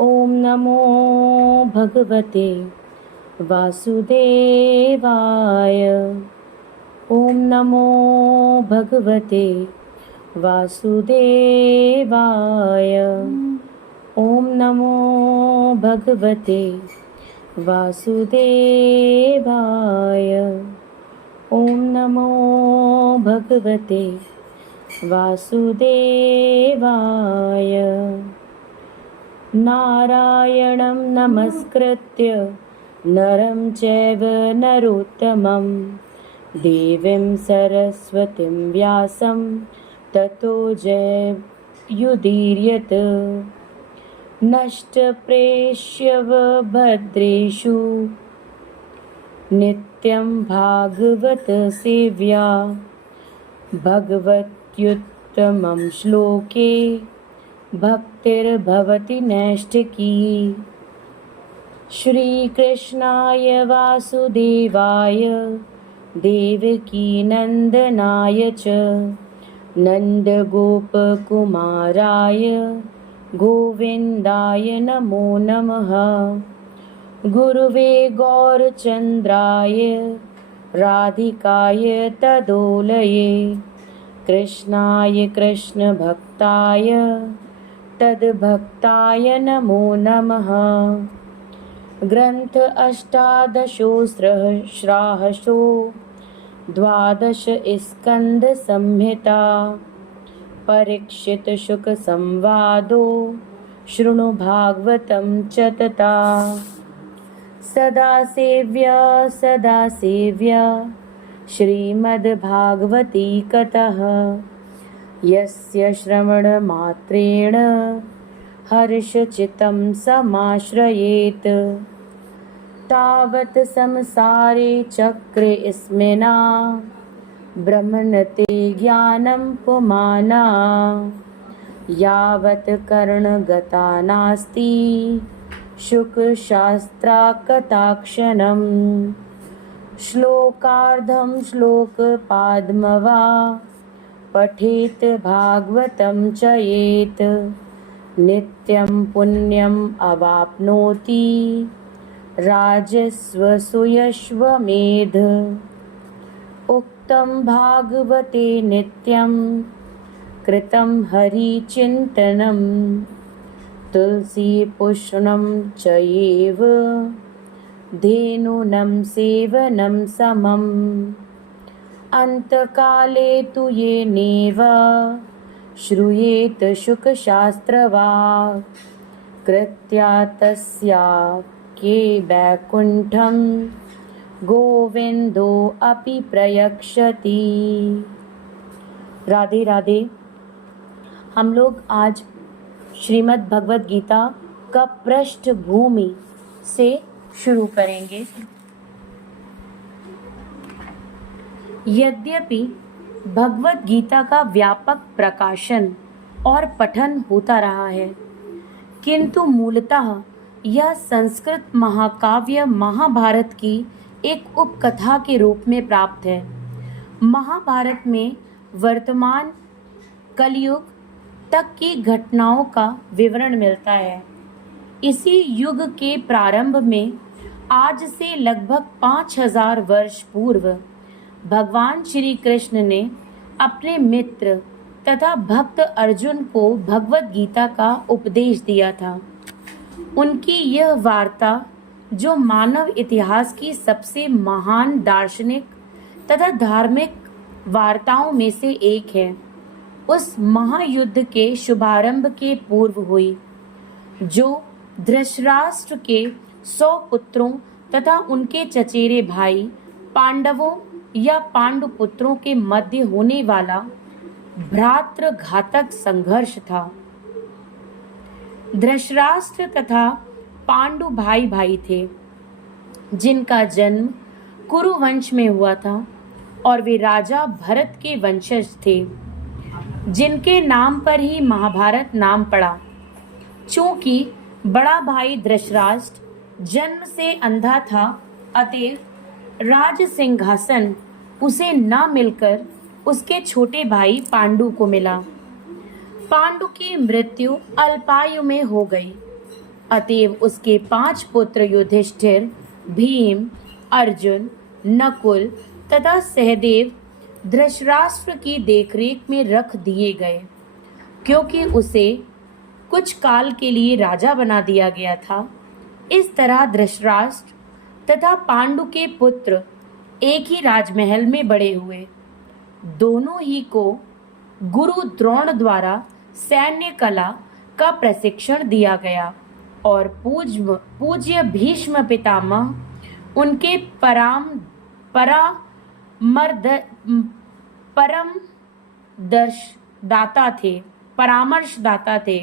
ॐ नमो भगवते वासुदेवाय। ॐ नमो भगवते वासुदेवाय। ॐ नमो भगवते वासुदेवाय। ॐ नमो भगवते वासुदेवाय। नारायणं नमस्कृत्य नरं चैव नरोत्तमं देवीं सरस्वतीं व्यासं ततो जयमुदीरयेत्। नष्टप्रेष्यवभद्रेषु नित्यं भागवत सेव्या भगवत्युत्तमं श्लोके भक्तिर्भवति नैष्ठिकी। श्रीकृष्णाय वासुदेवाय देवकीनन्दनाय च नन्दगोपकुमाराय गोविन्दाय नमो नमः। गुरुवे गौरचन्द्राय राधिकाय तदोलये कृष्णाय कृष्णभक्ताय तद्भक्ताय नमो नमः। ग्रन्थ अष्टादशोऽस्रहस्राशो 12 स्कन्धसंहिता। परीक्षित शुक संवादो शृणु भागवतं च तथा। सदा सेव्या श्रीमद्भागवती कथः। यस्य श्रवणमात्रेण हर्षचित्तं समाश्रयेत् तावत् संसारे चक्रेऽस्मिन् ब्रह्मणते ज्ञानं पुमाना। यावत् कर्णगता नास्ति शुकशास्त्राकटाक्षणम्। श्लोकार्धं श्लोकपाद्मवा पठेत् भागवतं चयेत् नित्यं पुण्यम् अवाप्नोति राजस्वसुयश्वमेध। उक्तं भागवते नित्यं कृतं हरिचिन्तनं तुलसीपुष्पं चैव धेनूनां सेवनं समम्। अन्तकाले तु येनैव श्रूयेत शुकशास्त्रवाक् कृत्या तस्या के वैकुण्ठं गोविन्दो अपि प्रयक्षति। राधे राधे। हम लोग आज श्रीमद् भगवद गीता का पृष्ठभूमि से शुरू करेंगे। यद्यपि भगवद गीता का व्यापक प्रकाशन और पठन होता रहा है, किंतु मूलतः यह संस्कृत महाकाव्य महाभारत की एक उपकथा के रूप में प्राप्त है। महाभारत में वर्तमान कलयुग तक की घटनाओं का विवरण मिलता है। इसी युग के प्रारंभ में आज से लगभग 5000 वर्ष पूर्व भगवान श्री कृष्ण ने अपने मित्र तथा भक्त अर्जुन को भगवद गीता का उपदेश दिया था। उनकी यह वार्ता, जो मानव इतिहास की सबसे महान दार्शनिक तथा धार्मिक वार्ताओं में से एक है, उस महायुद्ध के शुभारंभ के पूर्व हुई, जो धृतराष्ट्र के 100 पुत्रों तथा उनके चचेरे भाई पांडवों या पांडुपुत्रों के मध्य होने वाला भ्रातृघातक संघर्ष था। धृतराष्ट्र तथा पांडु भाई भाई थे, जिनका जन्म कुरु वंश में हुआ था और वे राजा भरत के वंशज थे, जिनके नाम पर ही महाभारत नाम पड़ा। चूंकि बड़ा भाई धृतराष्ट्र जन्म से अंधा था, अतएव राज सिंहासन उसे न मिलकर उसके छोटे भाई पांडु को मिला। पांडु की मृत्यु अल्पायु में हो गई। अतएव उसके 5 पुत्र युधिष्ठिर, भीम, अर्जुन, नकुल तथा सहदेव धृतराष्ट्र की देखरेख में रख दिए गए, क्योंकि उसे कुछ काल के लिए राजा बना दिया गया था। इस तरह धृतराष्ट्र तथा पांडु के पुत्र एक ही राजमहल में बड़े हुए। दोनों ही को गुरु द्रोण द्वारा सैन्य कला का प्रशिक्षण दिया गया और पूज्य भीष्म पितामह उनके परामर्शदाता थे।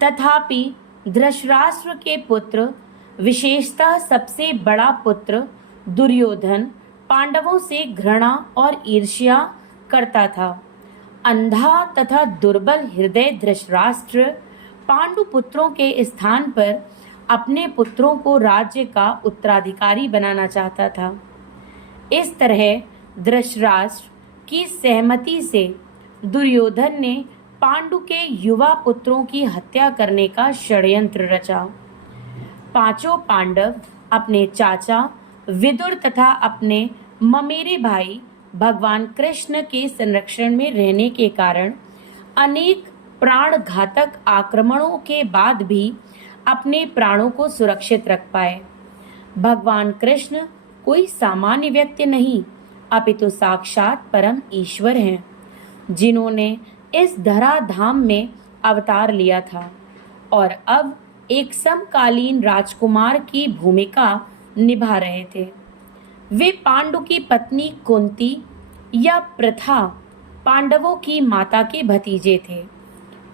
तथापि धृतराष्ट्र के पुत्र, विशेषतः सबसे बड़ा पुत्र दुर्योधन, पांडवों से घृणा और ईर्ष्या करता था। अंधा तथा दुर्बल हृदय धृतराष्ट्र पांडु पुत्रों के स्थान पर अपने पुत्रों को राज्य का उत्तराधिकारी बनाना चाहता था। इस तरह धृतराष्ट्र की सहमति से दुर्योधन ने पांडु के युवा पुत्रों की हत्या करने का षड्यंत्र रचा। पांचों पांडव अपने चाचा विदुर तथा अपने ममेरे भाई भगवान कृष्ण के संरक्षण में रहने के कारण अनेक प्राण घातक आक्रमणों के बाद भी अपने प्राणों को सुरक्षित रख पाए। भगवान कृष्ण कोई सामान्य व्यक्ति नहीं, अपितु साक्षात परम ईश्वर हैं, जिन्होंने इस धराधाम में अवतार लिया था और अब एक समकालीन राजकुमार की भूमिका निभा रहे थे। वे पांडु की पत्नी कुंती या प्रथा पांडवों की माता के भतीजे थे।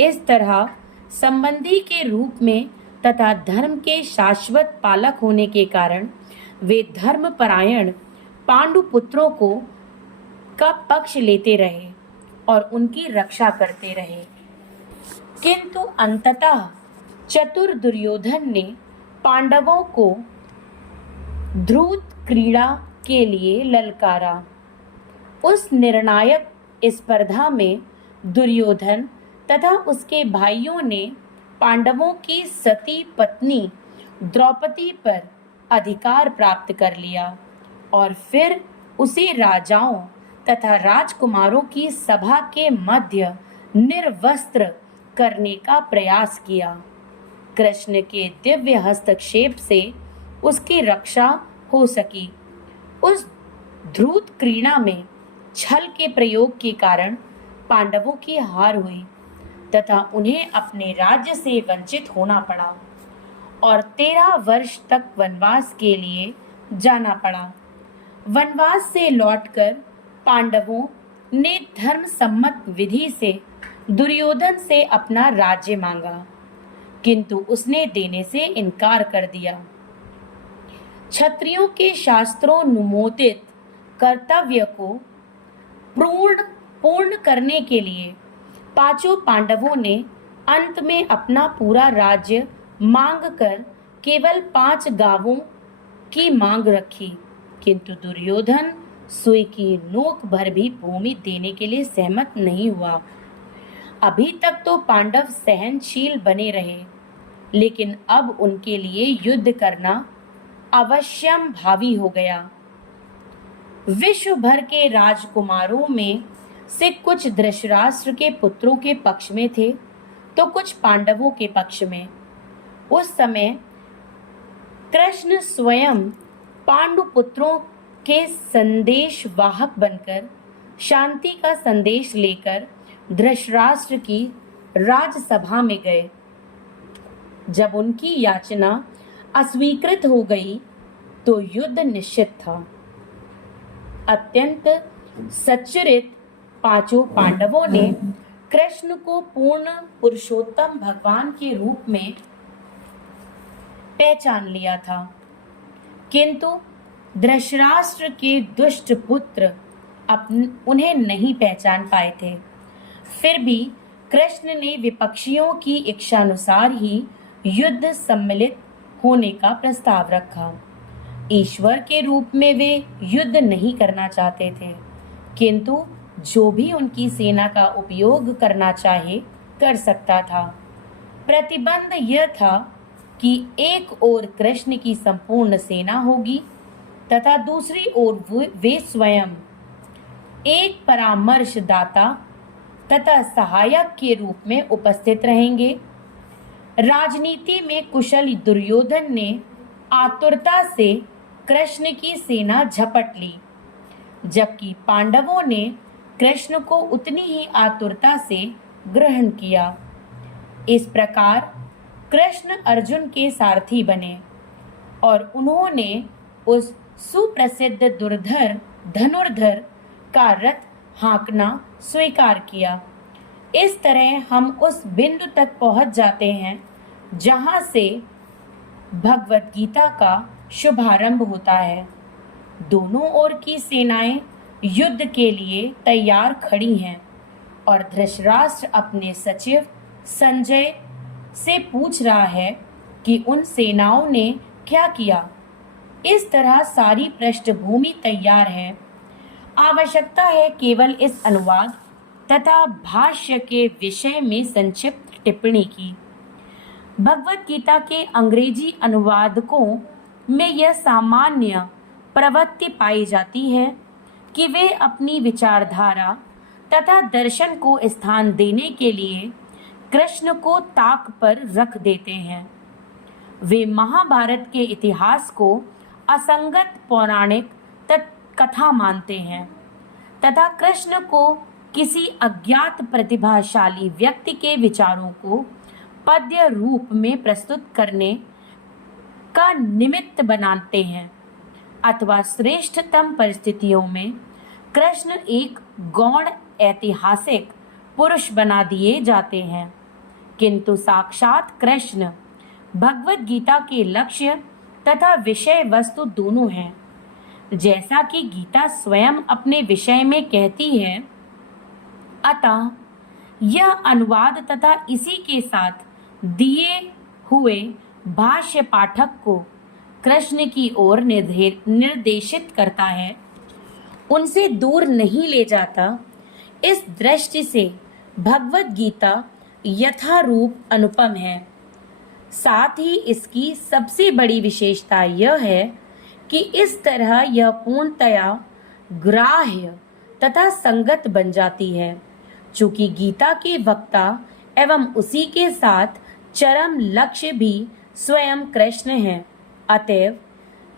इस तरह संबंधी के रूप में तथा धर्म के शाश्वत पालक होने के कारण वे धर्मपरायण पांडु पुत्रों का पक्ष लेते रहे और उनकी रक्षा करते रहे। किंतु अंततः चतुर दुर्योधन ने पांडवों को ध्रुव क्रीड़ा के लिए ललकारा। उस निर्णायक स्पर्धा में दुर्योधन तथा उसके भाइयों ने पांडवों की सती पत्नी द्रौपदी पर अधिकार प्राप्त कर लिया और फिर उसे राजाओं तथा राजकुमारों की सभा के मध्य निर्वस्त्र करने का प्रयास किया। कृष्ण के दिव्य हस्तक्षेप से उसकी रक्षा हो सकी। उस ध्रुव क्रीड़ा में छल के प्रयोग के कारण पांडवों की हार हुई तथा उन्हें अपने राज्य से वंचित होना पड़ा और 13 वर्ष तक वनवास के लिए जाना पड़ा। वनवास से लौटकर पांडवों ने धर्म सम्मत विधि से दुर्योधन से अपना राज्य मांगा, किंतु उसने देने से इनकार कर दिया। क्षत्रियों के शास्त्रों अनुमोदित कर्तव्य को पूर्ण करने के लिए पांचों पांडवों ने अंत में अपना पूरा राज्य मांग कर केवल 5 गांवों की मांग रखी, किंतु दुर्योधन सुई की नोक भर भी भूमि देने के लिए सहमत नहीं हुआ। अभी तक तो पांडव सहनशील बने रहे, लेकिन अब उनके लिए युद्ध करना अवश्यम भावी हो गया। विश्व भर के राजकुमारों में से कुछ धृतराष्ट्र के पुत्रों के पक्ष में थे तो कुछ पांडवों के पक्ष में। उस समय कृष्ण स्वयं पांडु पुत्रों के संदेश वाहक बनकर शांति का संदेश लेकर धृतराष्ट्र की राजसभा में गए। जब उनकी याचना अस्वीकृत हो गई तो युद्ध निश्चित था। अत्यंत सच्चरित पांचों पांडवों ने कृष्ण को पूर्ण पुरुषोत्तम भगवान के रूप में पहचान लिया था, किंतु धृतराष्ट्र के दुष्ट पुत्र उन्हें नहीं पहचान पाए थे। फिर भी कृष्ण ने विपक्षियों की इच्छानुसार ही युद्ध सम्मिलित होने का प्रस्ताव रखा। ईश्वर के रूप में वे युद्ध नहीं करना चाहते थे, किंतु जो भी उनकी सेना का उपयोग करना चाहे कर सकता था। प्रतिबंध यह था कि एक ओर कृष्ण की संपूर्ण सेना होगी तथा दूसरी ओर वे स्वयं एक परामर्शदाता तथा सहायक के रूप में उपस्थित रहेंगे। राजनीति में कुशल दुर्योधन ने आतुरता से कृष्ण की सेना झपट ली, जबकि पांडवों ने कृष्ण को उतनी ही आतुरता से ग्रहण किया। इस प्रकार कृष्ण अर्जुन के सारथी बने और उन्होंने उस सुप्रसिद्ध धनुर्धर का रथ हाँकना स्वीकार किया। इस तरह हम उस बिंदु तक पहुंच जाते हैं जहां से भगवत गीता का शुभारंभ होता है। दोनों ओर की सेनाएं युद्ध के लिए तैयार खड़ी हैं और धृतराष्ट्र अपने सचिव संजय से पूछ रहा है कि उन सेनाओं ने क्या किया। इस तरह सारी पृष्ठभूमि तैयार है। आवश्यकता है केवल इस अनुवाद तथा भाष्य के विषय में संक्षिप्त टिप्पणी की। भगवत गीता के अंग्रेजी अनुवादकों में यह सामान्य प्रवृत्ति पाई जाती है कि वे अपनी विचारधारा तथा दर्शन को स्थान देने के लिए कृष्ण को ताक पर रख देते हैं। वे महाभारत के इतिहास को असंगत पौराणिक कथा मानते हैं तथा कृष्ण को किसी अज्ञात प्रतिभाशाली व्यक्ति के विचारों को पद्य रूप में प्रस्तुत करने का निमित्त बनाते हैं, अथवा श्रेष्ठतम परिस्थितियों में कृष्ण एक गौण ऐतिहासिक पुरुष बना दिए जाते हैं। किंतु साक्षात कृष्ण भगवत गीता के लक्ष्य तथा विषय वस्तु दोनों हैं। जैसा कि गीता स्वयं अपने विषय में कहती है, अतः यह अनुवाद तथा इसी के साथ दिए हुए भाष्य पाठक को कृष्ण की ओर निर्देशित करता है, उनसे दूर नहीं ले जाता। इस दृष्टि से भगवत गीता यथारूप अनुपम है। साथ ही इसकी सबसे बड़ी विशेषता यह है कि इस तरह यह पूर्णतया ग्राह्य तथा संगत बन जाती है। चूंकि गीता के वक्ता एवं उसी के साथ चरम लक्ष्य भी स्वयं कृष्ण है, अतएव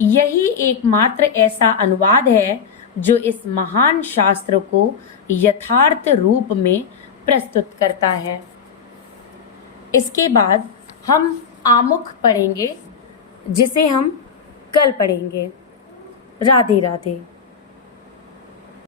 यही एकमात्र ऐसा अनुवाद है जो इस महान शास्त्र को यथार्थ रूप में प्रस्तुत करता है। इसके बाद हम आमुख पढ़ेंगे, जिसे हम कल पढ़ेंगे। राधे राधे।